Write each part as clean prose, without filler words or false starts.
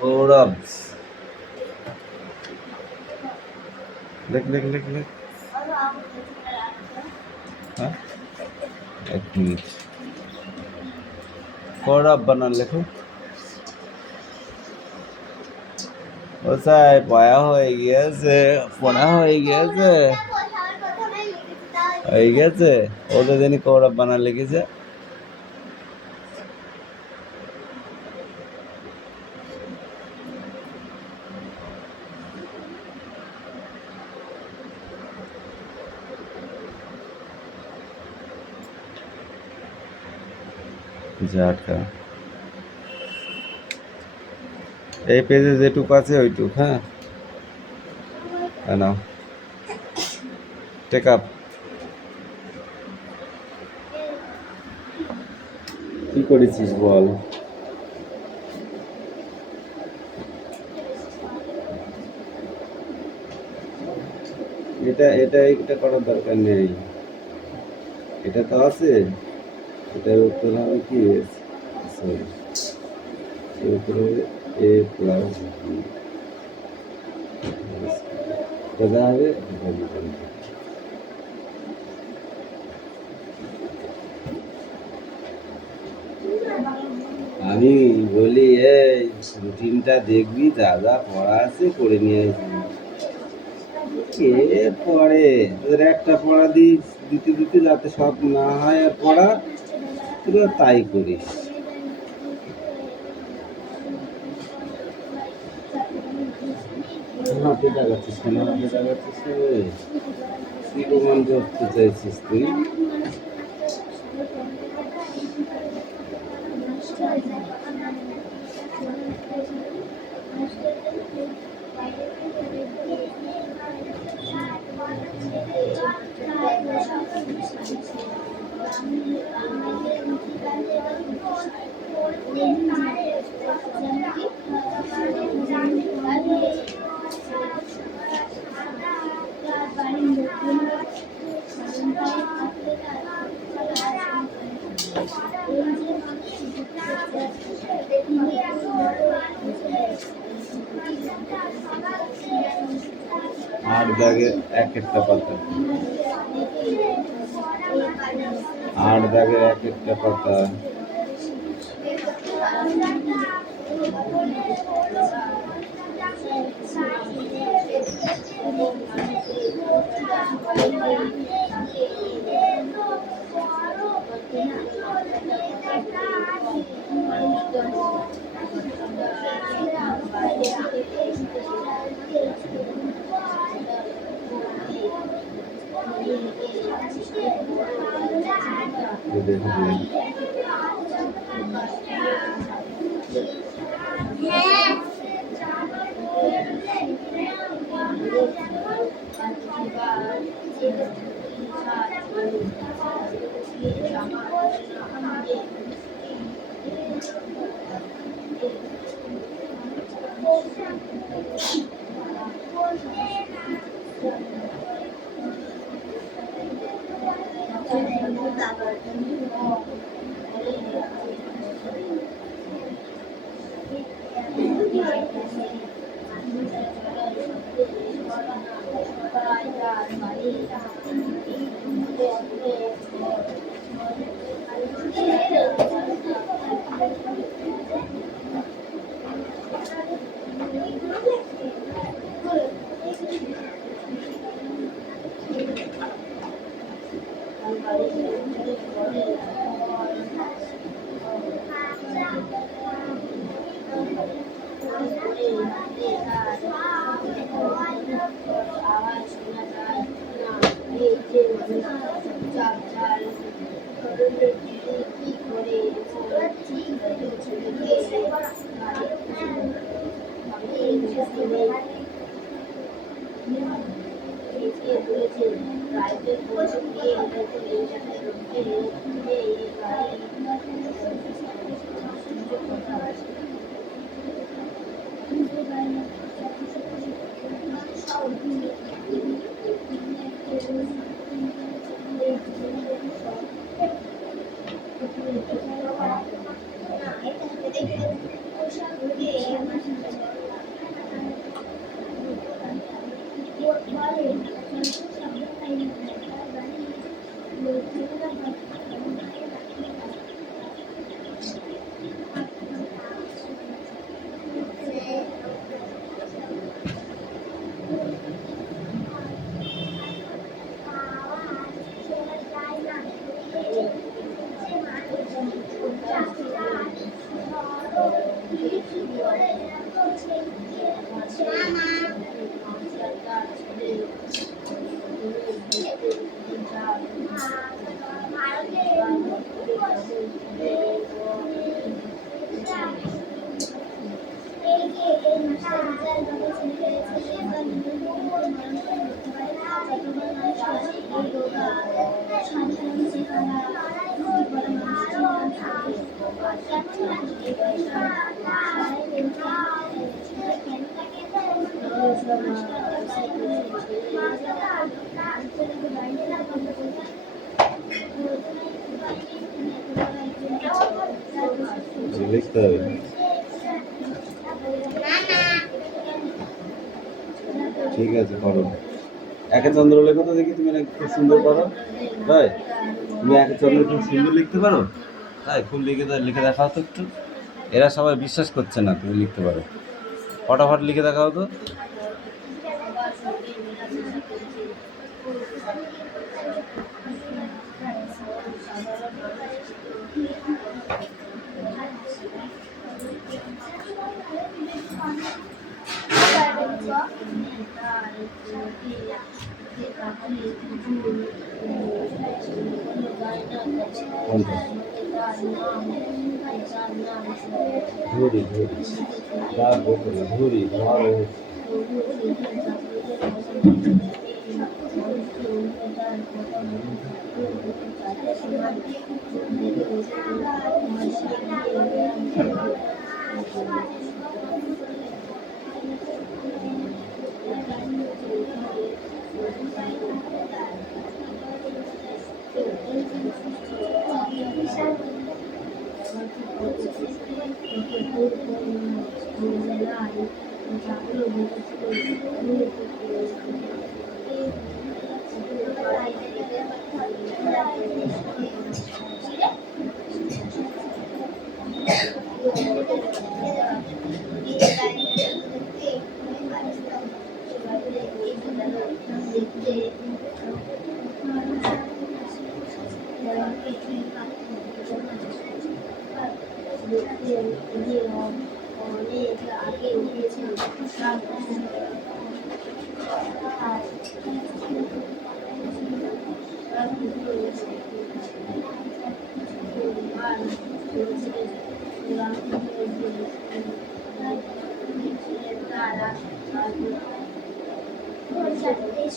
कौरव लिख लिख लिख लिख। हाँ एक मिनट कौरव बना लिखो। ওসাই পড়া হয়ে গিয়েছে হয়ে গেছে ওদের জানি কৌরব বানা লিখেছে। ঝাটকা এই পেজে যেটুকু আছে ওইটুক। হ্যাঁ নাও টেক আপ। কি করেছিস বল? এটা করার দরকার নেই, এটা তো আছে। এটার উত্তর হবে কি? সরি উত্তর হবে এ প্লাস বোঝা হবে। আমি বলি এই রুটিনটা দেখবি, যা যা পড়া আছে করে নিয়ে আসবি। কে পড়ে? তোদের একটা পড়া দিতে দিতে যাতে সব না হয় আর পড়া, তোরা তাই করিস। হাতে দেখাচ্ছিস কেন? হাতে দেখাচ্ছিস কি প্রমাণ করতে চাইছিস তুই? आठ दागे एक একটা পাতা, 8 দাগে এক একটা পাতা। লিখতে হবে। ঠিক আছে, করো। একে চন্দ্র লেখো তো দেখি, তুমি নাকি খুব সুন্দর পারো। তাই তুমি একে চন্দ্র খুব সুন্দর লিখতে পারো? তাই খুব লিখে দেখাও তো একটু। এরা সবাই বিশ্বাস করছে না তুমি লিখতে পারো। ফটাফট লিখে দেখাও তো। ধরি ধরি ধরি ধরো।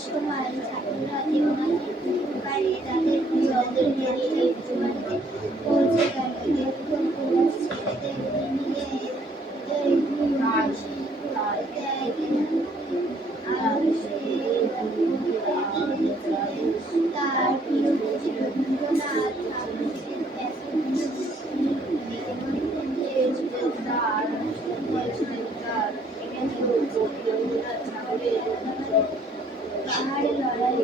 সময় ছাত্ররা দেওয়ালে তাদের প্রিয়দের নিয়ে পৌঁছে তার প্রিয় রবীন্দ্রনাথ পাহাড়ে লড়াই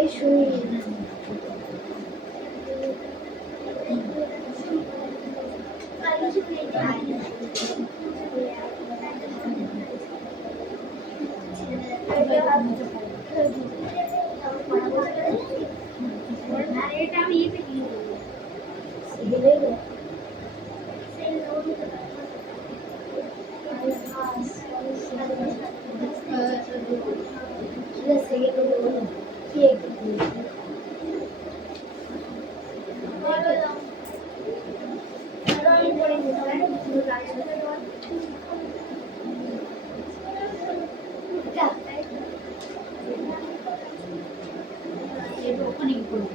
এই শুনি এটা আমি ইয়ে থেকে ওখানে করবো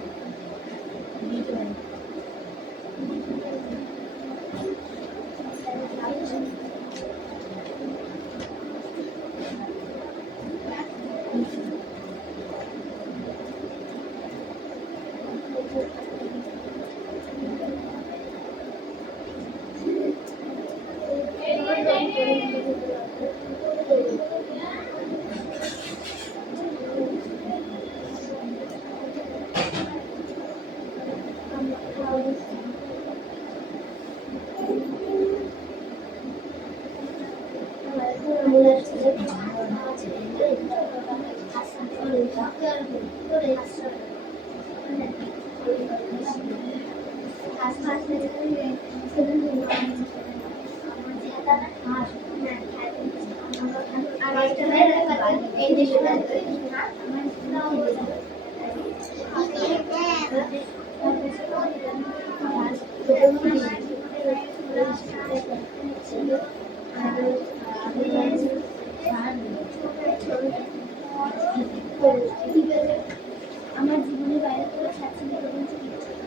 আমার জীবনে বাইরে করে ছাত্রী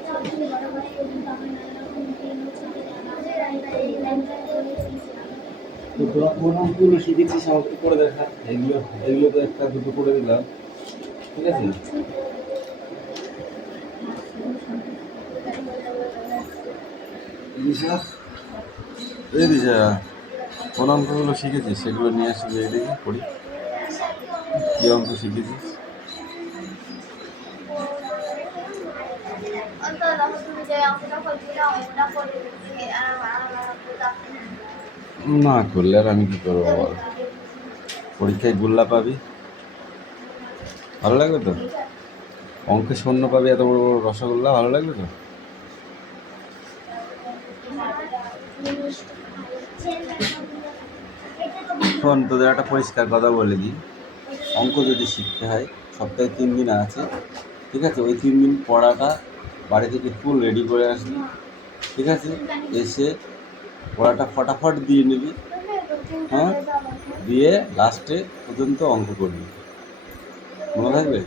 সবথেকে বড় করে এবং আমার নানা রকম তো তোরা কোন অঙ্কগুলো শিখেছিস আমাকে করে দেখা। এগুলো তো একটা দুটো করে দিলাম, ঠিক আছে? দিশা কোন অঙ্কগুলো শিখেছিস সেগুলো নিয়ে আসবি, দেখি পড়ি কি অঙ্ক শিখেছিস। না করলে আর আমি কি করবো বল, পরীক্ষায় গোল্লা পাবি, ভালো লাগবে তো? অঙ্কে শূন্য পাবি, এত বড় বড় রসগোল্লা, ভালো লাগবে তো? শোন, তোদের একটা পরিষ্কার কথা বলে দিই, অঙ্ক যদি শিখতে হয় সপ্তাহে 3 দিন আছে, ঠিক আছে? ওই 3 দিন পড়াটা বাড়ি থেকে ফুল রেডি করে আসবি, ঠিক আছে? এসে পড়াটা ফটাফট দিয়ে নিবি, হ্যাঁ, দিয়ে লাস্টে পর্যন্ত অঙ্ক করবি, মনে থাকবে?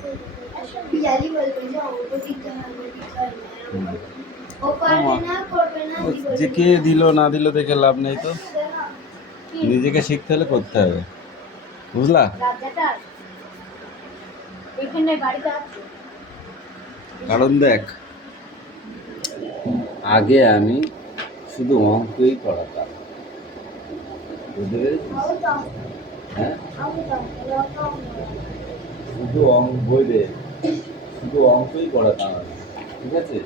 যে কে দিল না দিল দেখে লাভ নেই, তো নিজেকে শিখতে হলে করতে হবে, বুঝলা? কারণ দেখ, আগে আমি শুধু অঙ্কই পড়াতাম, বুঝতে পেরেছিস? হ্যাঁ, শুধু অঙ্ক বইলে শুধু অঙ্কই পড়াতাম আমি, ঠিক আছে?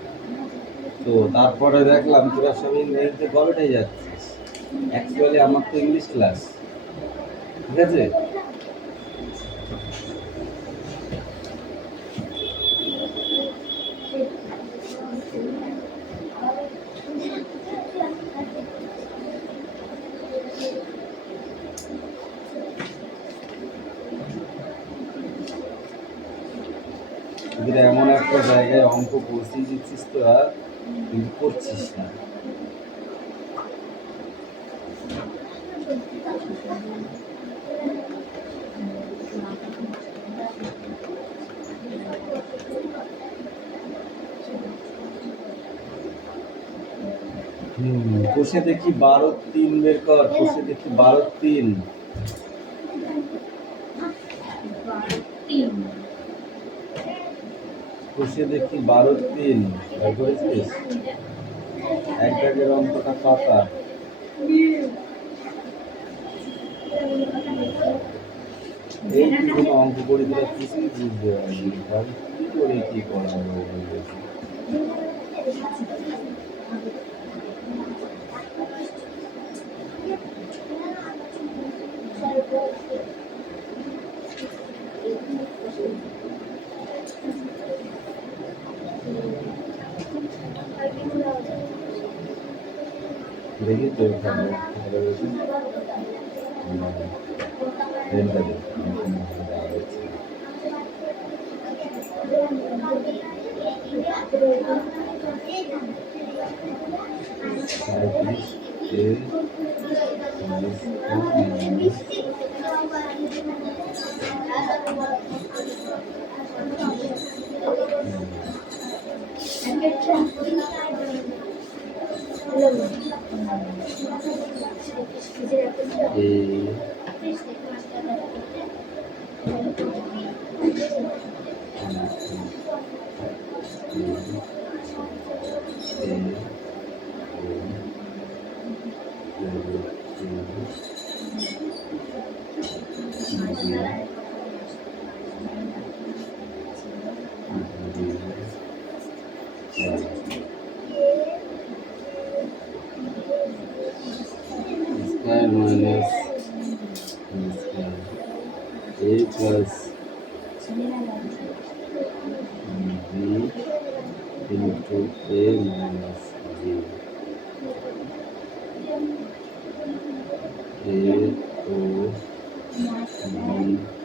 তো তারপরে দেখলাম তোরা সব ইংরেজিতে গবেটাই যাচ্ছিস, অ্যাকচুয়ালি আমার তো ইংলিশ ক্লাস, ঠিক আছে? তোদের এমন একটা জায়গায় অঙ্ক পৌঁছিয়ে দিচ্ছিস তোরা, কিন্তু করছিস না। কোষে দেখি 12-3 বের কর, কোষে দেখি 12-3। কষে দেখি 12 3 খেয়াল করেছিস? এক দাগের অঙ্কটা পাতা। এই কি কোনো অঙ্ক করে তোরা কিছুই বুঝতে পারবি ভাই, কি করে কি করা হবে? দেখি তো পেনটা দে। Square minus a plus b into a minus b. A O B A 9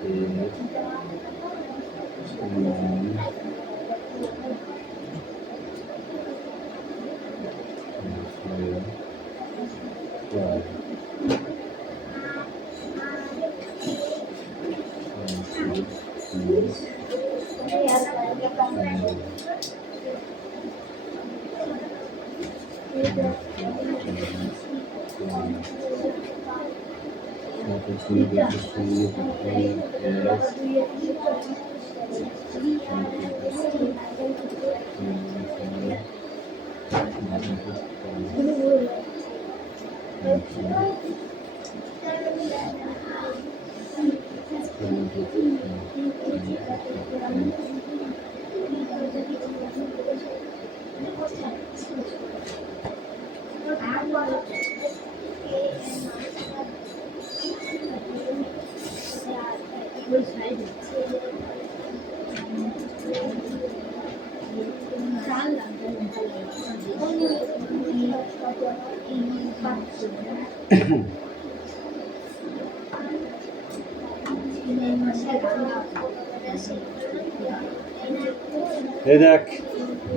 এই দেখ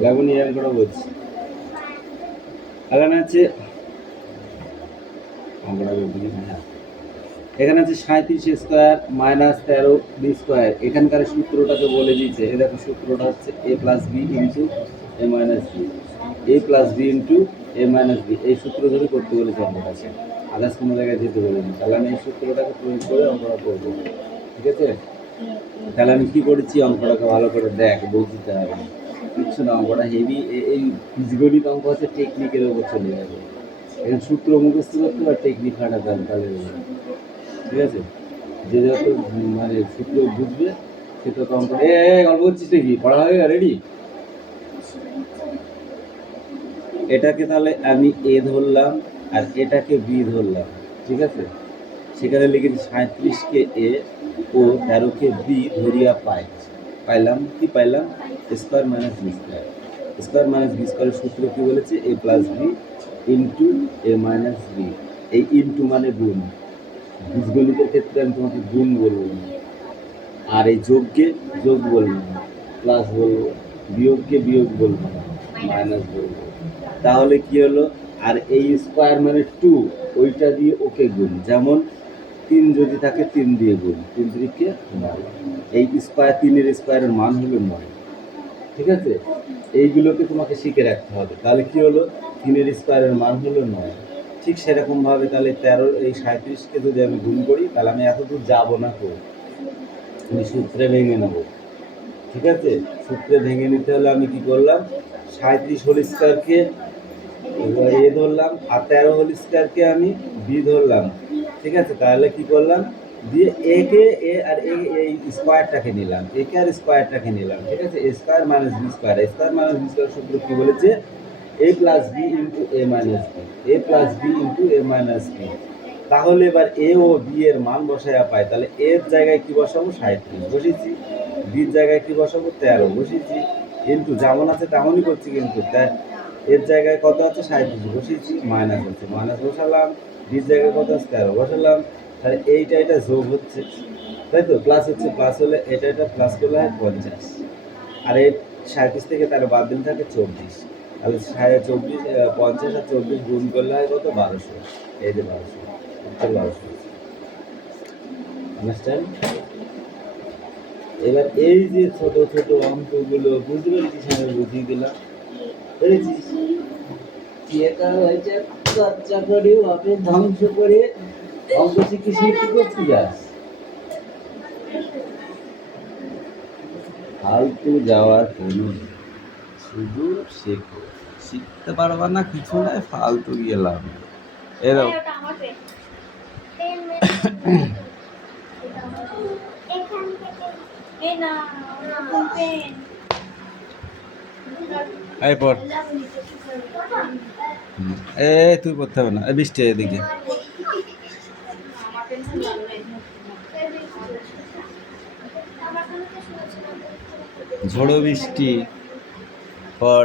লাগুনি এরকম করে বলছি এখানে আছে এখানে আছে 37 স্কোয়ার মাইনাস 13 বি স্কোয়ার। এখানকার সূত্রটাকে বলে দিয়েছে, এই দেখো সূত্রটা হচ্ছে এ plus B into A minus B, A plus B into A minus B. এই সূত্র ধরে করতে বলেছে অঙ্কটাকে, আদার্স কোনো জায়গায় যেতে বলেনি। তাহলে আমি এই সূত্রটাকে প্রয়োগ করে অঙ্কটা করবো, ঠিক আছে? তাহলে আমি কী করেছি অঙ্কটাকে ভালো করে দেখ, বুঝতে হবে কিচ্ছু না। অঙ্কটা হেভি, এই বীজগণিত অঙ্ক হচ্ছে টেকনিকের ওপর চলে যাবে। এখানে সূত্র মুখস্থ করতে আর টেকনিক খাটাতে হবে, তাহলে ঠিক আছে? যে যত মানে সূত্র বুঝবে সে তত অঙ্ক। গল্প করছিস নাকি? পড়া হয়ে রেডি? এটাকে তাহলে আমি এ ধরলাম আর এটাকে বি ধরলাম, ঠিক আছে? সেখানে লিখেছি 37কে এ ও 13কে বি ধরিয়া পাইলাম কি পাইলাম? Square minus B square. Square minus B স্কোয়ারের সূত্র কী বলেছে? A plus B into A minus B. এই ইন্টু মানে গুণ, বীজগণিতের ক্ষেত্রে আমি তোমাকে গুণ বলবো না, আর এই যোগকে যোগ বলবো না, প্লাস বলবো, বিয়োগকে বিয়োগ বলবো না, মাইনাস বলবো। তাহলে কি হলো? আর এই স্কোয়ার মানে 2, ওইটা দিয়ে ওকে গুণ। যেমন 3 যদি থাকে 3 দিয়ে গুণ, 3 3কে 9। এই স্কোয়ার 3-এর স্কোয়ারের মান হলো 9, ঠিক আছে? এইগুলোকে তোমাকে শিখে রাখতে হবে। তাহলে কি হলো? 3-এর স্কোয়ারের মান হলো 9। ঠিক সেরকমভাবে তাহলে 13 এই 37কে যদি আমি গুণ করি, তাহলে আমি এত দূর যাবো না, তো আমি সূত্রে ভেঙে নেবো, ঠিক আছে? সূত্রে ভেঙে নিতে হলে আমি কি করলাম, 37 হোল স্কয়ারকে এবার এ ধরলাম, আর 13 হোল স্কয়ারকে আমি বি ধরলাম। ঠিক আছে, তাহলে কি করলাম, দিয়ে এ কে এ আর এই স্কয়ারটাকে নিলাম, এ কে আর স্কয়ারটাকে নিলাম। ঠিক আছে, এ স্কয়ার মাইনাস বি স্কয়ার, এ স্কয়ার মাইনাস বি স্কয়ার সূত্র কি বলেছে, A plus B into A minus B, A plus B into A minus B. তাহলে এবার এ ও বি এর মান বসায়া পাই, তাহলে এর জায়গায় কি বসাবো, 37 বসেছি, বির জায়গায় কি বসাবো, 13 বসেছি, কিন্তু যেমন আছে তেমনই করছি, কিন্তু এর জায়গায় কত আছে, 37 বসেছি, মাইনাস হচ্ছে, মাইনাস বসালাম, বির জায়গায় কত আছে, 13 বসালাম। তাহলে এইটা এটা যোগ হচ্ছে, তাই তো, প্লাস হচ্ছে, প্লাস হলে এটা এটা প্লাস করলে হয় 50, আর এই 37 থেকে তাহলে বাদ দিন থাকে 24, তাহলে 24 50 আর 24 গুণ করলে হয় কত, 1200। এই যে 1200, উত্তর 1200। আন্ডারস্ট্যান্ড? এবার এই যে ছোট ছোট অঙ্কগুলো বুঝতে পেরেছিস, আমি বুঝিয়ে দিলাম, পেরেছিস? এটা হয়েছে চর্চা করে ওকে ধ্বংস করে অঙ্ক শিখে শিখতে করতে যাস, ফালতু যাওয়ার কোনো, শুধু শেখো, শিখতে পারবা না কিছু নাই, ফালতু গিয়ে লাভ নেই। এরকম এই পর, এ তুই পড়তে হবে না, বৃষ্টি এদিকে, ঝড়ো বৃষ্টি পর।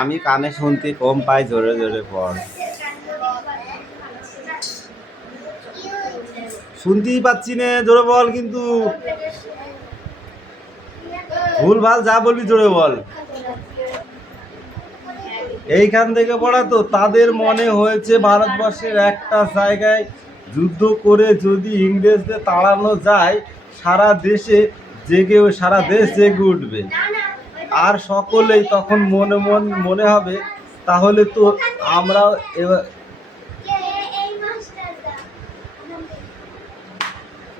আমি কানে শুনতে কম পাই, জোরে জোরে পড়, শুনতেই পাচ্ছি না, জোরে বল, কিন্তু ভুল ভাল যা বলবি জোরে বল। এইখান থেকে পড়া তো, তাদের মনে হয়েছে ভারতবর্ষের একটা জায়গায় যুদ্ধ করে যদি ইংরেজদের তাড়ানো যায়, সারা দেশে সারা দেশ জেগে উঠবে, আর সকলেই তখন মনে হবে তাহলে তো আমরাও এবার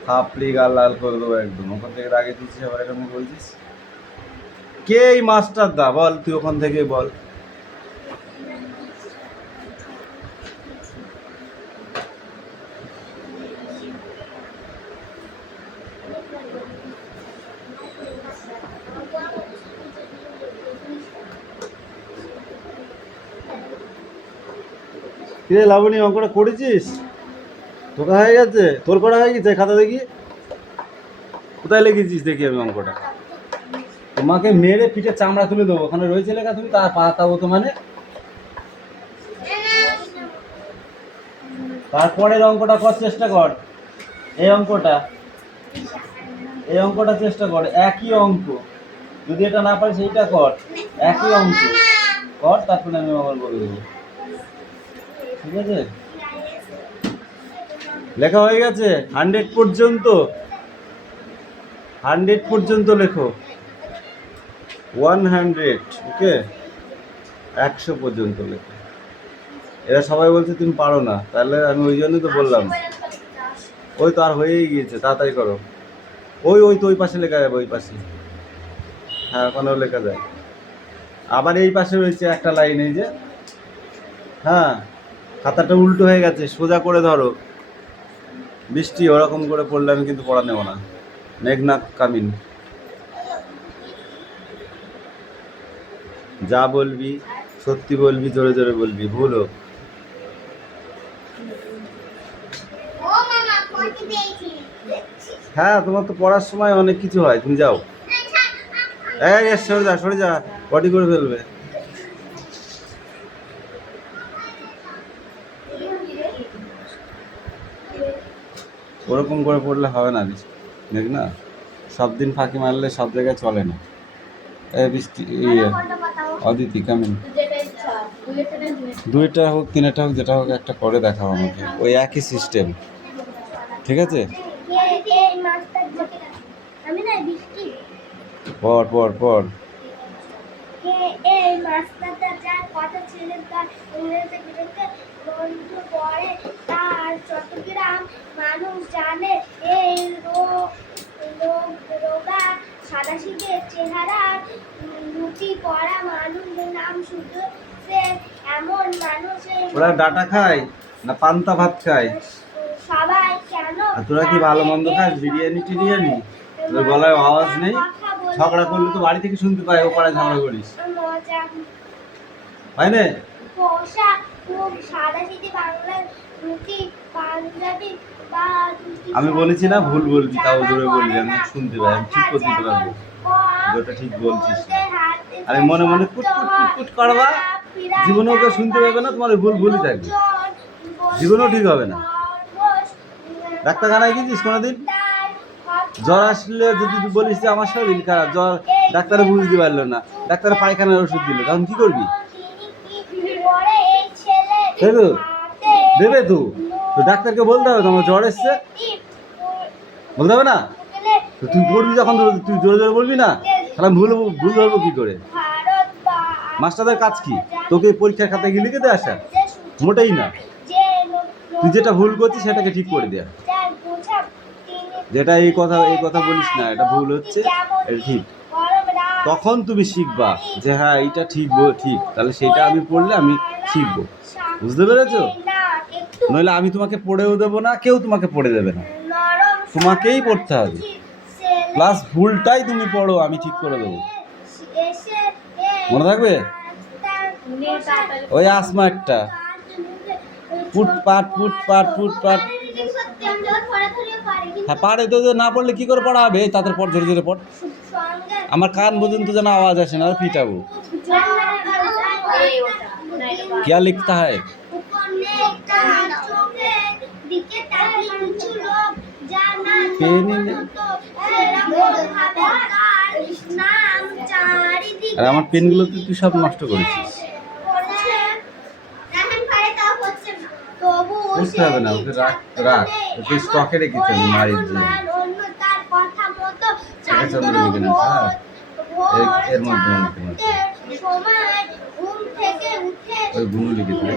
থাপড়ি গাল লাল করে দেবো একদম। ওখান থেকে আগে দিচ্ছিস, আবার এটা বলছিস, কে এই মাস্টার দা, বল তুই ওখান থেকে বল। কিরে লাবণী, অঙ্কটা করেছিস? তোকে হয়ে গেছে, তোর করা হয়ে গেছে, খাতা দেখি কোথায় লিখেছিস, দেখি আমি অঙ্কটা। তোমাকে মেরে পিঠে চামড়া তুলে দেবো, ওখানে রয়েছে লেখা, তুমি তার পাতাবো তো, মানে তারপরের অঙ্কটা কর, চেষ্টা কর, এই অঙ্কটা চেষ্টা কর, একই অঙ্ক, যদি এটা না পারিস সেইটা কর, একই অঙ্ক কর, তারপরে আমি আবার বলে দেবো, ঠিক আছে? লেখা হয়ে গেছে, 100 পর্যন্ত, 100 পর্যন্ত লেখো, 100, ওকে, 100 পর্যন্ত লেখো। এরা সবাই বলছে তুমি পারো না, তাহলে আমি ওই জন্যই তো বললাম, ওই তো আর হয়েই গিয়েছে, তাড়াতাড়ি করো, ওই তো ওই পাশে লেখা যাবে, ওই পাশে, হ্যাঁ ওখানেও লেখা যায়, আবার এই পাশে রয়েছে একটা লাইন, এই যে, হ্যাঁ খাতাটা উল্টো হয়ে গেছে, সোজা করে ধরো, বৃষ্টি ওরকম করে পড়লে আমি কিন্তু পড়া নেব না, মেঘনা কামিন। যা বলবি সত্যি বলবি, জোরে জোরে বলবি, ভুল হোক। হ্যাঁ তোমার তো পড়ার সময় অনেক কিছু হয়, তুমি যাও, সরে যা, পটি করে ফেলবে। ওরকম করে পড়লে হবে না, দেখ না, সব দিন ফাঁকি মারলে সব জায়গায় চলে না। বৃষ্টি, অদিতি কামিন, 2টা হোক 3টা হোক, যেটা হোক একটা করে দেখাও আমাকে, ওই একই সিস্টেম, ঠিক আছে? পড় পড় পড়। এই মাস্টারটা যার কথা ছিলেন তার ইংরেজের বিরুদ্ধে বন্ধু পড়ে তার চট্টগ্রাম মানুষ জানে এই রোগা সাদাসিধে চেহারার রুটি পড়া মানুষের নাম শুধু সে এমন মানুষের ওরা ডাটা খায় না পান্তা ভাত খায়? সবাই কেন আর তোরা কি ভালো মন্দ খাস? বিরিয়ানি টিরিয়ানি? তোর গলায় আওয়াজ নেই? ঝগড়া করলে তো বাড়ি থেকে শুনতে পাই, ও পাড়ায় ঝগড়া করিস, মজা তাই না? পোশাক খুব সাদাসিধে বাংলার রুটি পাঞ্জাবি বা আমি বলেছি না ভুল বলবি, তাও জোরে বলবি, আমি শুনতে পাই, আমি ঠিক করে দিতে পারবো। ওটা ঠিক বলছিস না। আরে মনে মনে কুট কুট কুট কুট করবা, জীবনেও কেউ শুনতে পাবে না, তোমার ভুল ভুলই থাকবে, জীবনেও ঠিক হবে না। ডাক্তারখানায় গেছিস কোনোদিন? জ্বর আসলে যদি তুই বলিস যে আমার শরীর খারাপ, জ্বর, ডাক্তারে বুঝতে পারলো না, ডাক্তারে পায়খানার ওষুধ দিল, তখন কি করবি? দেবে দেবে তো, তো ডাক্তারকে বলতে হবে তোমার জ্বর এসছে, বলতে হবে না? তো তুই পড়বি যখন, তুই জোরে জোরে বলবি না, তাহলে ভুল ভুল ধরবো কি করে? মাস্টারদের কাজ কি? তোকে পরীক্ষার খাতায় গিয়ে লিখে দিয়ে আসা? মোটেই না। তুই যেটা ভুল করছিস সেটাকে ঠিক করে দেয়া, যেটা এই কথা বলিস না, এটা ভুল হচ্ছে, এটা ঠিক, তখন তুমি শিখবা যে হ্যাঁ এইটা ঠিক ঠিক, তাহলে সেটা আমি পড়লে আমি শিখবো, বুঝতে পেরেছো? নইলে আমি তোমাকে পড়েও দেবো না, কেউ তোমাকে পড়ে দেবে না, তোমাকেই পড়তে হবে, প্লাস ভুলটাই তুমি পড়ো, আমি ঠিক করে দেবো, মনে থাকবে? ওই আসমা একটা পুটপাট পুটপাট পুটপাট, হ্যাঁ পারে তো, না পড়লে কি করে পড়া হবে? তাদের পর জোরে জোরে পড়, আমার কান পর্যন্ত যেন আওয়াজ আসে না, পিটাবো। क्या लिखता है? আর আমার পেনগুলো তুই সব নষ্ট করেছিস। বুঝতে হবে না, ওকে রাখ রাখ, ওকে স্টকে রেখেছি আমি মারির জন্য। এর মধ্যে ওই গুণ লিখেছি,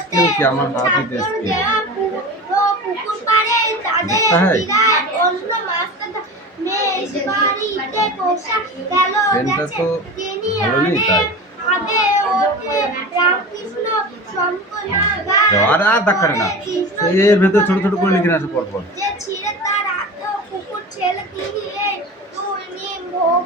স্কেল কি আমার হাতে স্কেল পেনটা তো ভালো নেই, তাই আর আর দেখারে না, এর ভেতর ছোট ছোট করে লিখে আসো পর পর। যে ছিঁড়ে তার হাতে কুকুর ছেলে তিনি এই তুই নিয়ে ভোগ